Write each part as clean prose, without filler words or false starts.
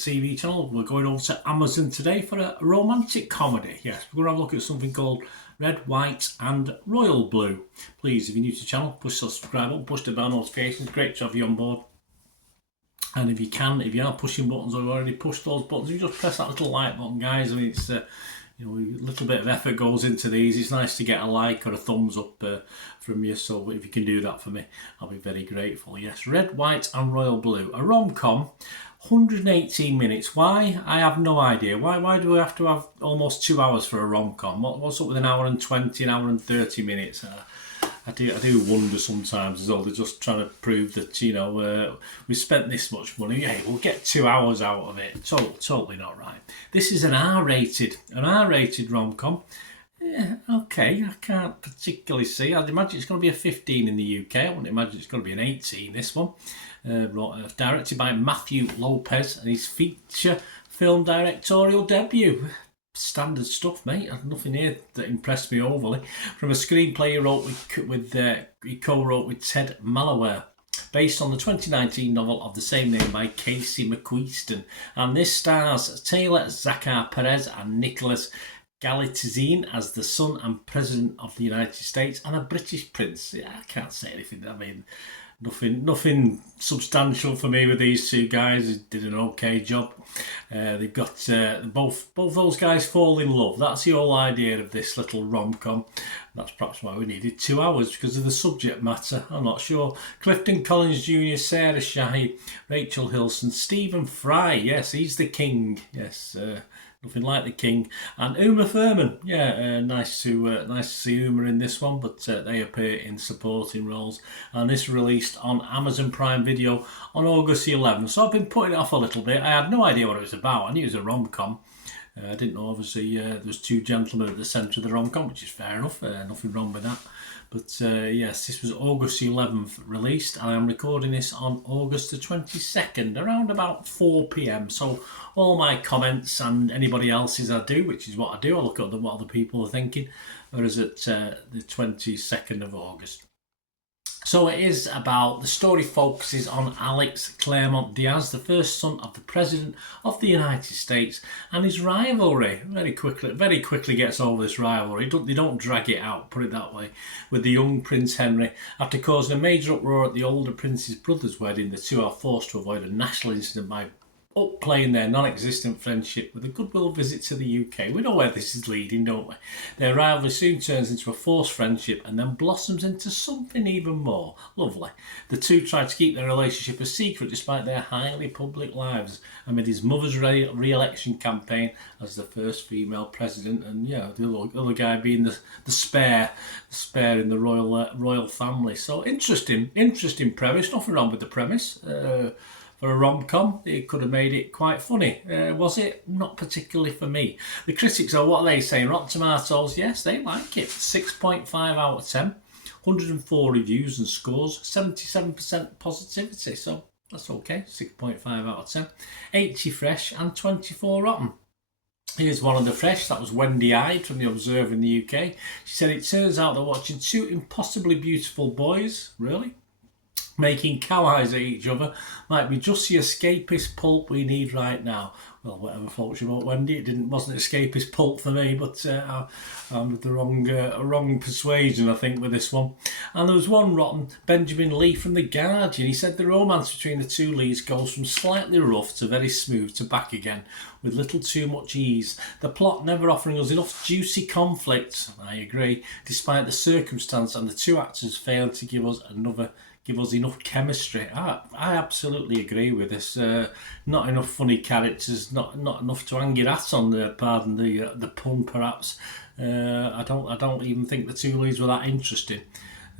TV channel. We're going over to Amazon today for a romantic comedy. Yes, we're going to have a look at something called Red, White and Royal Blue. Please, if you're new to the channel, push the subscribe button, push the bell notifications. Great to have you on board. And if you are pushing buttons or you've already pushed those buttons, you just press that little like button, guys. I mean, it's a little bit of effort goes into these. It's nice to get a like or a thumbs up from you. So if you can do that for me, I'll be very grateful. Yes, Red, White and Royal Blue, a rom-com, 118 minutes. Why? I have no idea. Why do we have to have almost 2 hours for a rom-com? What's up with an hour and 20, an hour and 30 minutes? I do wonder sometimes as though they're just trying to prove that, we spent this much money, yeah, we'll get 2 hours out of it. Totally not right. This is an R-rated rom-com. Yeah, okay, I can't particularly see. I'd imagine it's going to be a 15 in the UK. I wouldn't imagine it's going to be an 18, this one. Directed by Matthew Lopez and his feature film directorial debut. Standard stuff, mate. I've nothing here that impressed me overly. From a screenplay he co-wrote with Ted Malloware, based on the 2019 novel of the same name by Casey McQueeston. And this stars Taylor Zachar Perez and Nicholas Galitzine as the son and president of the United States and a British prince. Yeah, I can't say anything. I mean, nothing substantial for me with these two guys. They did an okay job. They've got both those guys fall in love. That's the whole idea of this little rom-com. That's perhaps why we needed 2 hours, because of the subject matter. I'm not sure. Clifton Collins Jr., Sarah Shahi, Rachel Hilston, Stephen Fry. Yes, he's the king. Yes. Nothing like the king, and Uma Thurman. Yeah, nice to see Uma in this one, but they appear in supporting roles. And this released on Amazon Prime Video on August the 11th. So I've been putting it off a little bit. I had no idea what it was about. I knew it was a rom-com. I didn't know, obviously, there was two gentlemen at the centre of the rom-com, which is fair enough. Nothing wrong with that. But yes, this was August the 11th released. I am recording this on August the 22nd, around about 4 p.m. So all my comments and anybody else's I do, which is what I do. I look at what other people are thinking. Whereas at the 22nd of August. So it is about, the story focuses on Alex Claremont Diaz, the first son of the President of the United States, and his rivalry. Very quickly gets over this rivalry. They don't drag it out, put it that way, with the young Prince Henry. After causing a major uproar at the older prince's brother's wedding, the two are forced to avoid a national incident by upplaying their non-existent friendship with a goodwill visit to the UK. We know where this is leading, don't we? Their rivalry soon turns into a forced friendship and then blossoms into something even more. Lovely. The two try to keep their relationship a secret despite their highly public lives amid his mother's re-election campaign as the first female president, and the other guy being the spare in the royal family. So interesting premise. Nothing wrong with the premise. For a rom-com, it could have made it quite funny. Was it? Not particularly for me. The critics are, what are they saying? Rotten Tomatoes, yes, they like it. 6.5 out of 10. 104 reviews and scores. 77% positivity. So that's okay. 6.5 out of 10. 80 fresh and 24 rotten. Here's one of the fresh. That was Wendy Hyde from The Observer in the UK. She said, it turns out that watching two impossibly beautiful boys, really, making cow eyes at each other might be just the escapist pulp we need right now. Well, whatever floats your boat, Wendy. It wasn't escapist pulp for me, but I'm with the wrong persuasion, I think, with this one. And there was one rotten, Benjamin Lee from The Guardian. He said the romance between the two leads goes from slightly rough to very smooth to back again, with little too much ease. The plot never offering us enough juicy conflict. I agree, despite the circumstance, and the two actors failed to give us enough chemistry. I absolutely agree with this. Not enough funny characters, not enough to hang your hat on. Pardon the pun, perhaps. I don't even think the two leads were that interesting,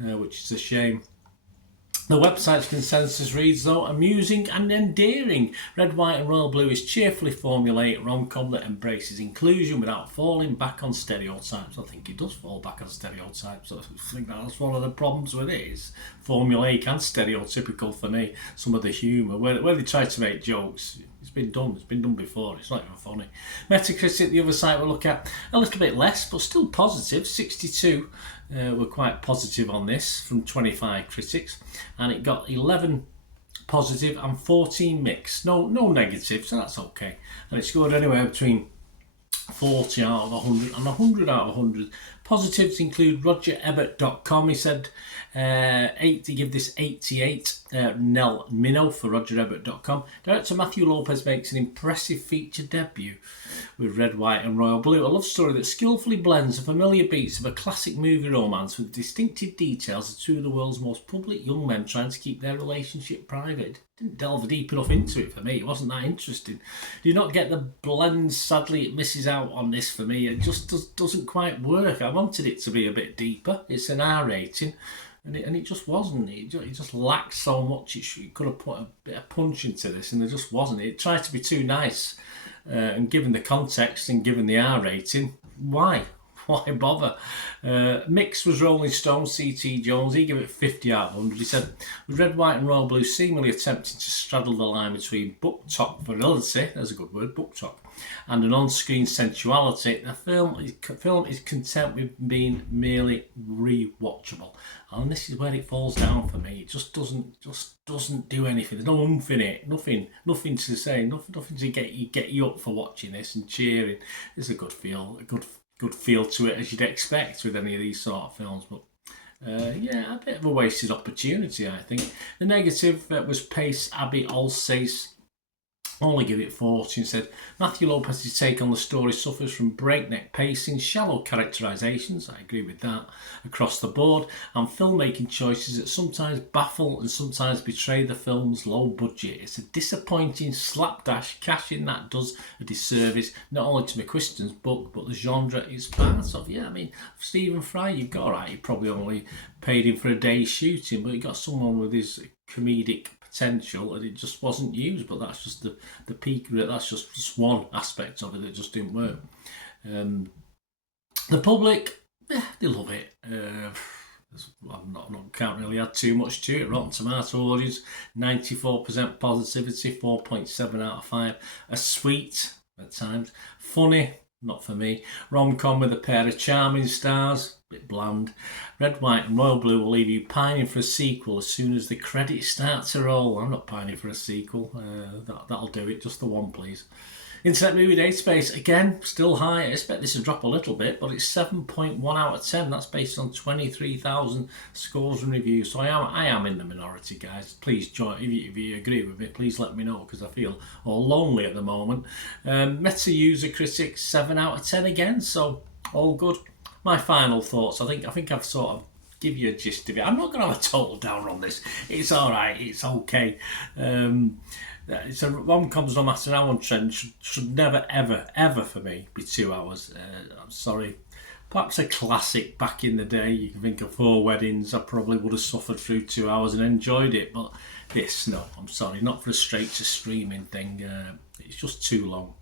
which is a shame. The website's consensus reads, though, amusing and endearing. Red, White and Royal Blue is cheerfully formulaic rom-com that embraces inclusion without falling back on stereotypes. I think it does fall back on stereotypes. I think that's one of the problems with it, is formulaic and stereotypical for me. Some of the humour, where they try to make jokes, it's been done before, it's not even funny. Metacritic, the other site we'll look at, a little bit less, but still positive. 62 were quite positive on this from 25 critics, and it got 11 positive and 14 mixed. No negative, so that's okay. And it scored anywhere between 40 out of 100 and 100 out of 100. Positives include RogerEbert.com. He said they give this 88. Nell Minow for RogerEbert.com. Director Matthew Lopez makes an impressive feature debut with Red, White and Royal Blue, a love story that skillfully blends the familiar beats of a classic movie romance with distinctive details of two of the world's most public young men trying to keep their relationship private. Didn't delve deep enough into it for me. It wasn't that interesting. Do not get the blend. Sadly, it misses out on this for me. It just doesn't quite work. I wanted it to be a bit deeper. It's an R rating. And it just wasn't. It just lacked so much. It could have put a bit of punch into this, and there just wasn't. It tried to be too nice. And given the context and given the R rating, why? Why bother? Mix was Rolling Stone, C.T. Jones. He gave it 50 out of 100. He said, with Red, White and Royal Blue seemingly attempting to straddle the line between book talk virility, there's a good word, book talk, and an on-screen sensuality, the film is content with being merely re-watchable. And this is where it falls down for me. It just doesn't do anything. There's no oomph in it. Nothing to say. Nothing to get you up for watching this and cheering. There's a good feel to it, as you'd expect with any of these sort of films. But yeah, a bit of a wasted opportunity, I think. The negative was Pace Abby Alsace. Only give it 40 and said Matthew Lopez's take on the story suffers from breakneck pacing, shallow characterizations, I agree with that, across the board, and filmmaking choices that sometimes baffle and sometimes betray the film's low budget. It's a disappointing slapdash cash-in that does a disservice not only to McQuiston's book but the genre it's part of. Yeah, I mean, Stephen Fry, you've got right, you probably only paid him for a day's shooting, but you got someone with his comedic potential and it just wasn't used. But that's just the peak of it. That's just one aspect of it that just didn't work. The public, they love it. Can't really add too much to it. Rotten Tomato audience, 94% positivity, 4.7 out of 5. A sweet at times, funny, not for me. Rom-Com with a pair of charming stars, bit bland. Red, White and Royal Blue will leave you pining for a sequel as soon as the credits start to roll. I'm not pining for a sequel. That'll do it. Just the one, please. Internet Movie Database, again, still high. I expect this to drop a little bit, but it's 7.1 out of 10. That's based on 23,000 scores and reviews. So I am in the minority, guys. Please join. If you agree with it, please let me know, because I feel all lonely at the moment. Meta User Critics, 7 out of 10 again. So all good. My final thoughts. I think I've sort of give you a gist of it. I'm not going to have a total downer on this. It's all right. It's okay. It's a rom-coms, no matter how on trend, should never, ever for me be 2 hours. I'm sorry. Perhaps a classic back in the day. You can think of 4 Weddings. I probably would have suffered through 2 hours and enjoyed it. But this, no, I'm sorry. Not for a straight to streaming thing. It's just too long.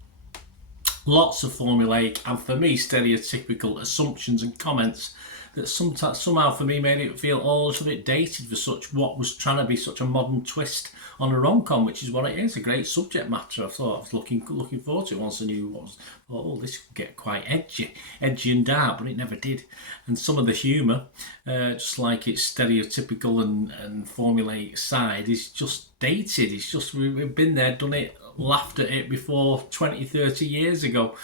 Lots of formulaic and, for me, stereotypical assumptions and comments that somehow for me made it feel all a little bit dated for such what was trying to be such a modern twist on a rom-com, which is what it is, a great subject matter. I thought I was looking forward to it once I knew what was. Oh, this could get quite edgy and dark, but it never did. And some of the humour, just like its stereotypical and formulaic side, is just dated. It's just we've been there, done it, laughed at it before 20, 30 years ago.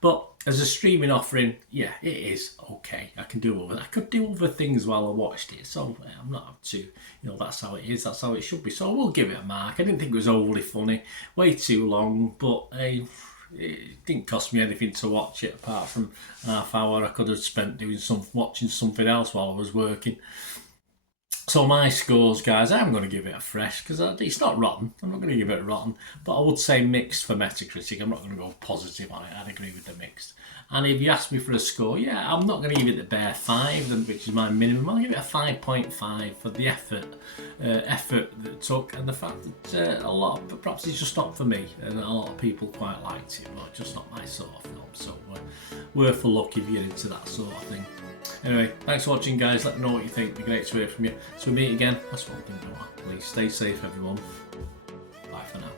But as a streaming offering, yeah, it is okay. I could do other things while I watched it. So I'm not up to, that's how it is. That's how it should be. So I will give it a mark. I didn't think it was overly funny. Way too long, but it didn't cost me anything to watch it apart from half hour I could have spent watching something else while I was working. So my scores, guys, I'm going to give it a fresh, because it's not rotten. I'm not going to give it rotten, but I would say mixed for Metacritic. I'm not going to go positive on it. I'd agree with the mixed. And if you ask me for a score, yeah, I'm not going to give it the bare 5, which is my minimum. I'll give it a 5.5 for the effort that it took, and the fact that perhaps it's just not for me, and a lot of people quite liked it, but it's just not my sort of film. So worth a look if you're into that sort of thing. Anyway, thanks for watching, guys. Let me know what you think. It'd be great to hear from you. So we meet again. That's what we can do. Please stay safe, everyone. Bye for now.